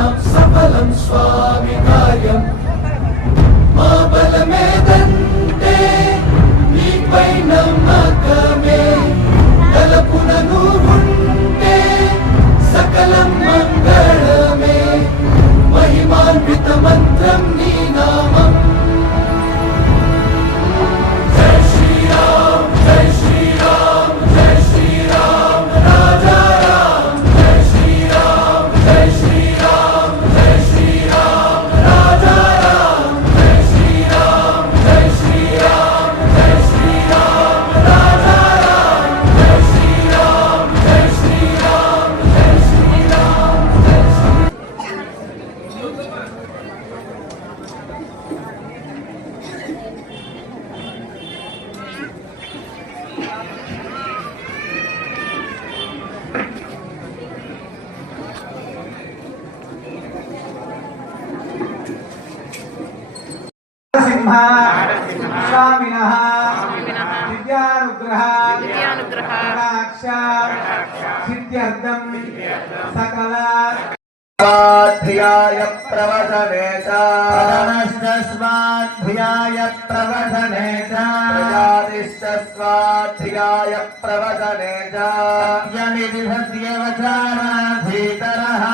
पूर्णं सफलं स्वामि कार्यं मा बलमेदन्ते नीपै नमकमे तलपुननु उंटे सकलं मंगलमे महिमान्वित मंत्रं नी नामं जय श्री राम जय श्री राम जय श्री राम राजा राम जय श्री राम जय श्री राम जय श्री राम राजा राम जय श्री राम जय श्री राम जय श्री राम राजा राम जय श्री राम जय श्री राम जय श्री राम जय श्री स्वामिनः दिव्यानुग्रह सिद्ध्यर्थं सकल स्वाध्याय प्रवचने च स्वाध्याय प्रवचने च प्रजातिश्च स्वाध्याय प्रवचने च सत्यवचाराधीतरः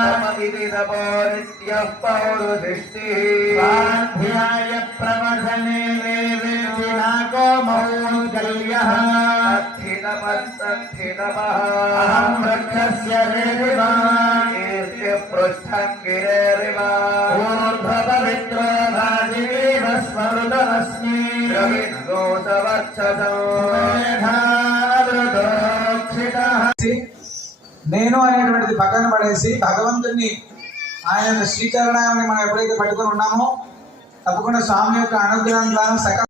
समविदितपो नित्यः पौरुषिष्टिः स्वाध्याय प्रवचने विनाको मौङ्गल्यः अहं वृक्षस्य रेरिवा पृष्ठं गिरेरिवा ऊर्ध्वपवित्रो भाजिवीव स्मृतमस्मि నేను అనేటువంటిది పక్కన పడేసి భగవంతుని ఆయన శ్రీచరణాన్ని మనం ఎప్పుడైతే పట్టుకొని ఉన్నామో తప్పకుండా స్వామి యొక్క అనుగ్రహం ద్వారా సకల